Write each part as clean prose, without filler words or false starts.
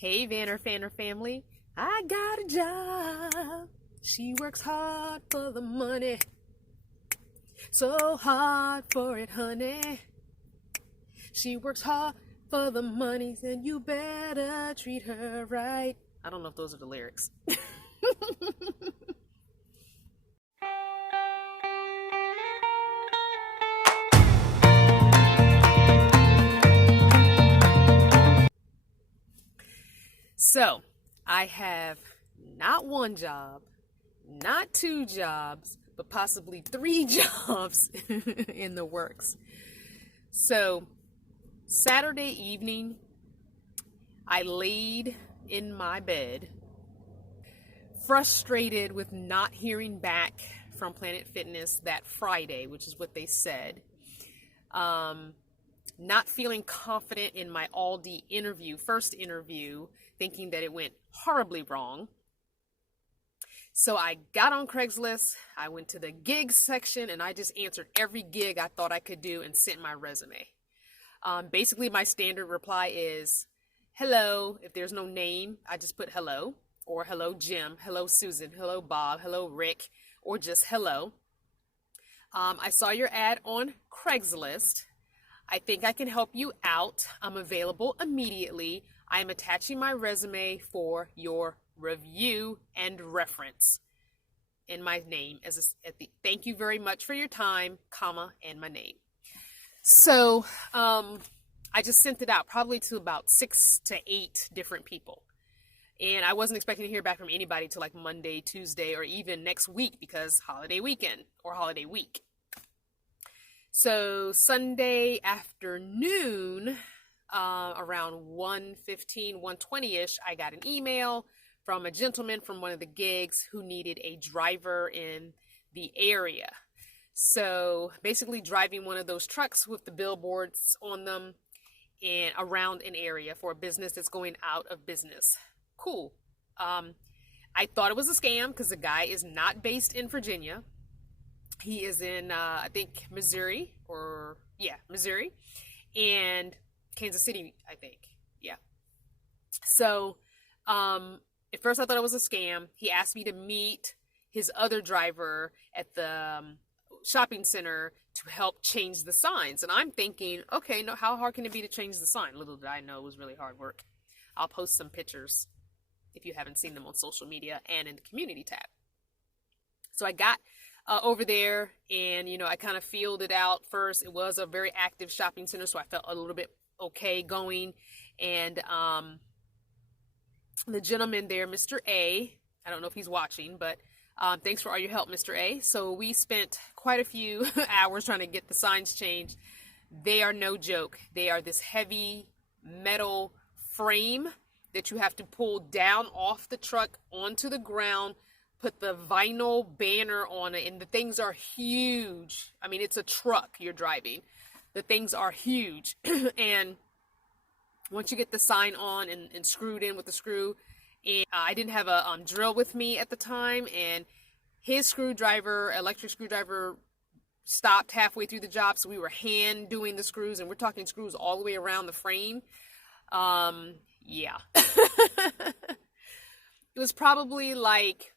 Hey, Fanner family. I got a job. She works hard for the money. So hard for it, honey. She works hard for the money, then you better treat her right. I don't know if those are the lyrics. So, I have not one job, not two jobs, but possibly three jobs in the works. So, Saturday evening, I laid in my bed, frustrated with not hearing back from Planet Fitness that Friday, which is what they said. Not feeling confident in my Aldi interview, first interview, thinking that it went horribly wrong. So I got on Craigslist, I went to the gigs section, and I just answered every gig I thought I could do and sent my resume. Basically, my standard reply is, hello. If there's no name, I just put hello, or hello Jim, hello Susan, hello Bob, hello Rick, or just hello. I saw your ad on Craigslist. I think I can help you out. I'm available immediately. I'm attaching my resume for your review and reference. And my name thank you very much for your time, comma, and my name. So I just sent it out probably to about 6 to 8 different people. And I wasn't expecting to hear back from anybody till like Monday, Tuesday, or even next week because holiday weekend or holiday week. So Sunday afternoon, around 1:15, 1:20ish, I got an email from a gentleman from one of the gigs who needed a driver in the area. So basically driving one of those trucks with the billboards on them and around an area for a business that's going out of business. Cool. I thought it was a scam because the guy is not based in Virginia. He is in, I think, Missouri, and Kansas City, I think. Yeah. So, at first I thought it was a scam. He asked me to meet his other driver at the shopping center to help change the signs. And I'm thinking, okay, no, how hard can it be to change the sign? Little did I know it was really hard work. I'll post some pictures if you haven't seen them on social media and in the community tab. So I got over there and, I kind of feeled it out first. It was a very active shopping center, so I felt a little bit okay going. And the gentleman there, Mr. A, I don't know if he's watching, but thanks for all your help, Mr. A. So we spent quite a few hours trying to get the signs changed. They are no joke. They are this heavy metal frame that you have to pull down off the truck onto the ground, put the vinyl banner on it, and the things are huge. I mean, it's a truck you're driving. The things are huge. And once you get the sign on and screwed in with the screw, and I didn't have a drill with me at the time, and his electric screwdriver, stopped halfway through the job, so we were hand doing the screws, and we're talking screws all the way around the frame. Yeah. It was probably like,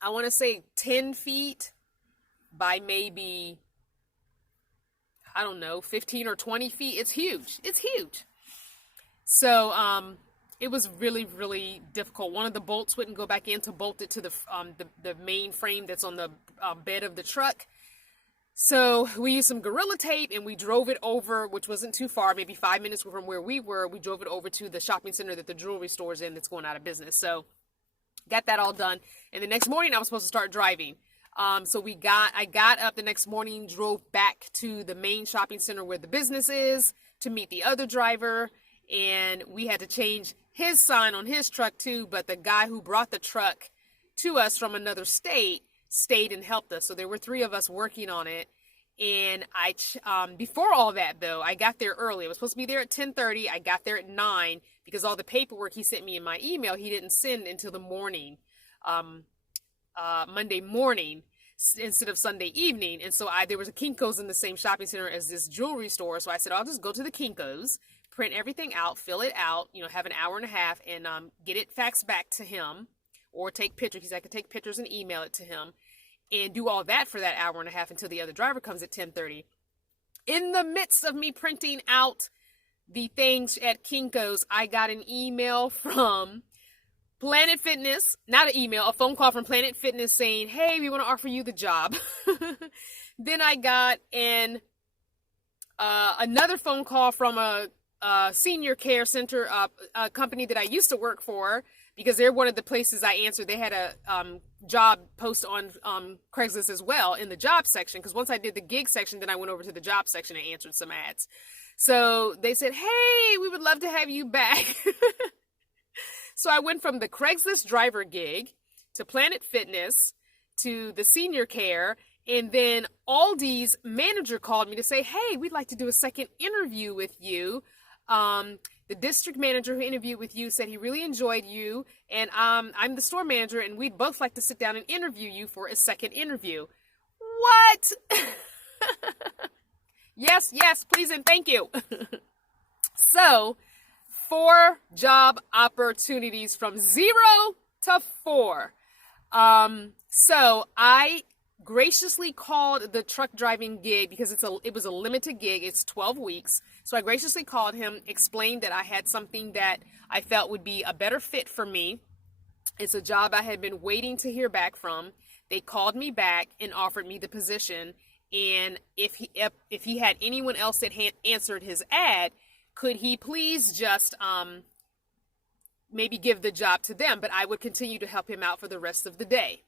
I want to say 10 feet by maybe, I don't know, 15 or 20 feet. It's huge. It's huge. So, it was really, really difficult. One of the bolts wouldn't go back in to bolt it to the main frame that's on the bed of the truck. So we used some Gorilla Tape and we drove it over, which wasn't too far, maybe 5 minutes from where we were. We drove it over to the shopping center that the jewelry store is in that's going out of business. So got that all done. And the next morning I was supposed to start driving. So I got up the next morning, drove back to the main shopping center where the business is to meet the other driver. And we had to change his sign on his truck too. But the guy who brought the truck to us from another state stayed and helped us. So there were 3 of us working on it. And before all that though, I got there early. I was supposed to be there at 10:30. I got there at 9 because all the paperwork he sent me in my email, he didn't send until the morning, Monday morning instead of Sunday evening. And so there was a Kinko's in the same shopping center as this jewelry store. So I said, I'll just go to the Kinko's, print everything out, fill it out, have an hour and a half, and get it faxed back to him, or take pictures, because I could take pictures and email it to him, and do all that for that hour and a half until the other driver comes at 10:30. In the midst of me printing out the things at Kinko's, I got an email from Planet Fitness, not an email, a phone call from Planet Fitness saying, hey, we want to offer you the job. Then I got another phone call from a senior care center, a company that I used to work for, because they're one of the places I answered. They had a job post on Craigslist as well in the job section, because once I did the gig section, then I went over to the job section and answered some ads. So they said, hey, we would love to have you back. So I went from the Craigslist driver gig to Planet Fitness to the senior care, and then Aldi's manager called me to say, hey, we'd like to do a second interview with you. The district manager who interviewed with you said he really enjoyed you, and I'm the store manager, and we'd both like to sit down and interview you for a second interview. What? Yes, please and thank you. So, 4 job opportunities from 0 to 4. So I graciously called the truck driving gig, because it was a limited gig. It's 12 weeks. So I graciously called him, explained that I had something that I felt would be a better fit for me. It's a job I had been waiting to hear back from. They called me back and offered me the position. And if he had anyone else that had answered his ad, could he please just maybe give the job to them, but I would continue to help him out for the rest of the day.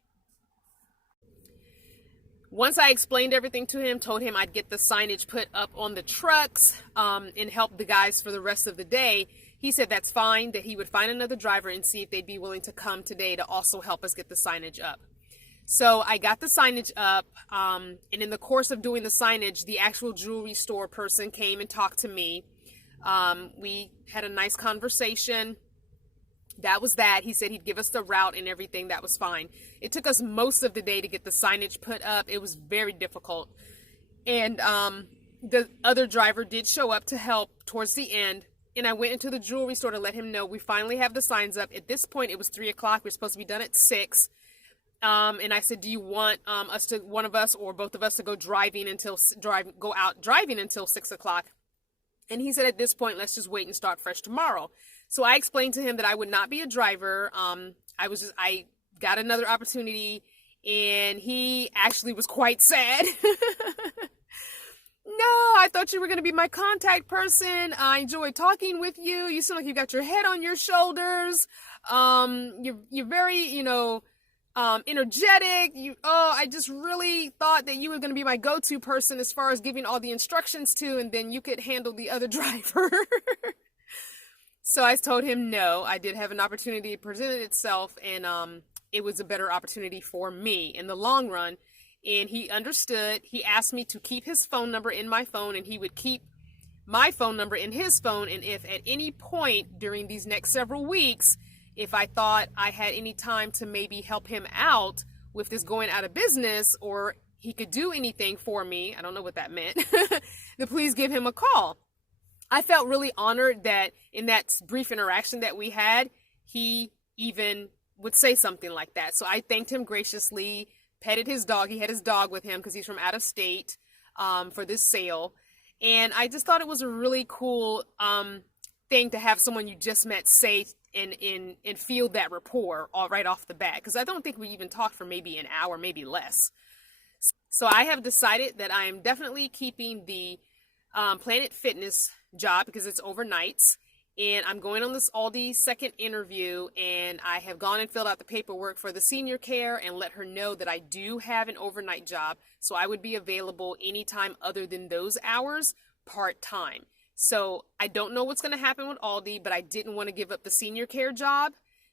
Once I explained everything to him, told him I'd get the signage put up on the trucks and help the guys for the rest of the day, he said that's fine, that he would find another driver and see if they'd be willing to come today to also help us get the signage up. So I got the signage up, and in the course of doing the signage, the actual jewelry store person came and talked to me. We had a nice conversation. That was that. He said he'd give us the route and everything. That was fine. It took us most of the day to get the signage put up. It was very difficult. And the other driver did show up to help towards the end. And I went into the jewelry store to let him know we finally have the signs up. At this point, it was 3 o'clock. We're supposed to be done at 6. And I said, do you want one of us or both of us to go out driving until 6 o'clock? And he said, at this point, let's just wait and start fresh tomorrow. So I explained to him that I would not be a driver. I got another opportunity, and he actually was quite sad. No, I thought you were going to be my contact person. I enjoyed talking with you. You seem like you got your head on your shoulders. You're very, energetic. I just really thought that you were going to be my go-to person as far as giving all the instructions to, and then you could handle the other driver. So I told him no. I did have an opportunity presented itself, and it was a better opportunity for me in the long run. And he understood. He asked me to keep his phone number in my phone, and he would keep my phone number in his phone. And if at any point during these next several weeks, if I thought I had any time to maybe help him out with this going out of business, or he could do anything for me, I don't know what that meant, then please give him a call. I felt really honored that in that brief interaction that we had, he even would say something like that. So I thanked him graciously, petted his dog. He had his dog with him because he's from out of state for this sale. And I just thought it was a really cool thing to have someone you just met say and feel that rapport right off the bat. Because I don't think we even talked for maybe an hour, maybe less. So I have decided that I am definitely keeping the Planet Fitness job because it's overnights, and I'm going on this Aldi second interview, and I have gone and filled out the paperwork for the senior care and let her know that I do have an overnight job, so I would be available anytime other than those hours, part-time. So I don't know what's going to happen with Aldi, but I didn't want to give up the senior care job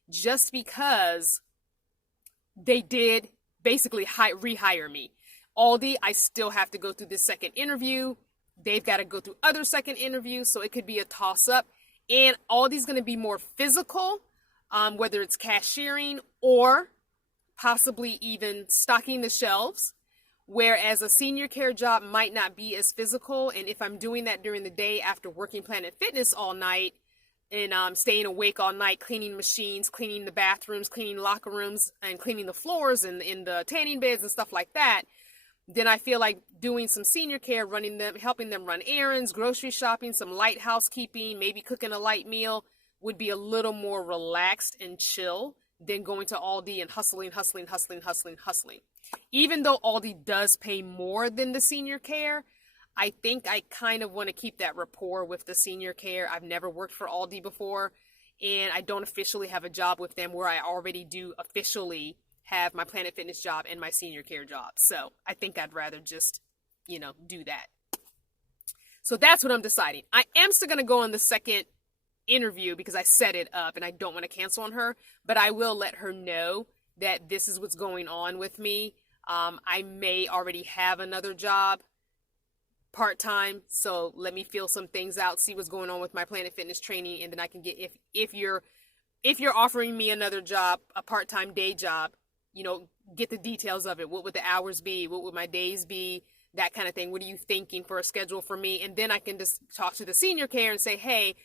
just because they did basically rehire me. Aldi, I still have to go through this second interview. They've got to go through other second interviews, so it could be a toss-up. And Aldi's going to be more physical, whether it's cashiering or possibly even stocking the shelves. Whereas a senior care job might not be as physical. And if I'm doing that during the day after working Planet Fitness all night and staying awake all night, cleaning machines, cleaning the bathrooms, cleaning locker rooms, and cleaning the floors and in the tanning beds and stuff like that, then I feel like doing some senior care, running them, helping them run errands, grocery shopping, some light housekeeping, maybe cooking a light meal would be a little more relaxed and chill than going to Aldi and hustling. Even though Aldi does pay more than the senior care, I think I kind of want to keep that rapport with the senior care. I've never worked for Aldi before, and I don't officially have a job with them where I already do officially have my Planet Fitness job and my senior care job. So I think I'd rather just, do that. So that's what I'm deciding. I am still going to go on the second interview because I set it up and I don't want to cancel on her, but I will let her know that this is what's going on with me. I may already have another job part-time, so let me feel some things out, see what's going on with my Planet Fitness training, and then I can get, if you're offering me another job, a part-time day job, get the details of it. What would the hours be? What would my days be? That kind of thing. What are you thinking for a schedule for me? And then I can just talk to the senior care and say, hey,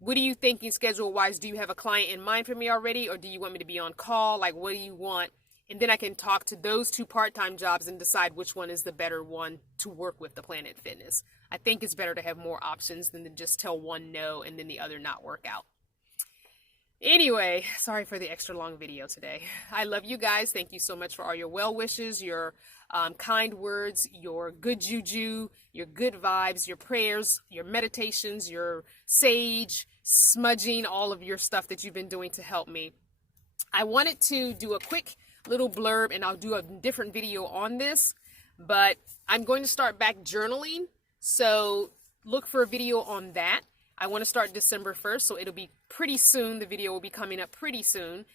what are you thinking schedule-wise? Do you have a client in mind for me already? Or do you want me to be on call? Like, what do you want? And then I can talk to those two part-time jobs and decide which one is the better one to work with the Planet Fitness. I think it's better to have more options than to just tell one no and then the other not work out. Anyway, sorry for the extra long video today. I love you guys. Thank you so much for all your well wishes, your kind words, your good juju, your good vibes, your prayers, your meditations, your sage, smudging, all of your stuff that you've been doing to help me. I wanted to do a quick little blurb, and I'll do a different video on this, but I'm going to start back journaling, so look for a video on that. I want to start December 1st, so it'll be pretty soon. The video will be coming up pretty soon.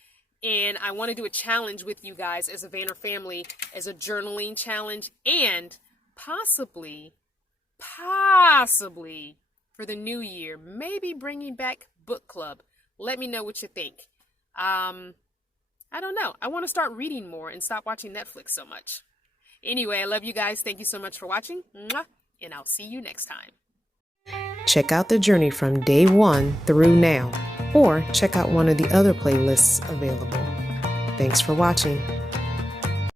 And I want to do a challenge with you guys as a Vanner family, as a journaling challenge, and possibly for the new year, maybe bringing back book club. Let me know what you think. I don't know. I want to start reading more and stop watching Netflix so much. Anyway, I love you guys. Thank you so much for watching. Mwah, and I'll see you next time. Check out the journey from day 1 through now, or check out one of the other playlists available. Thanks for watching.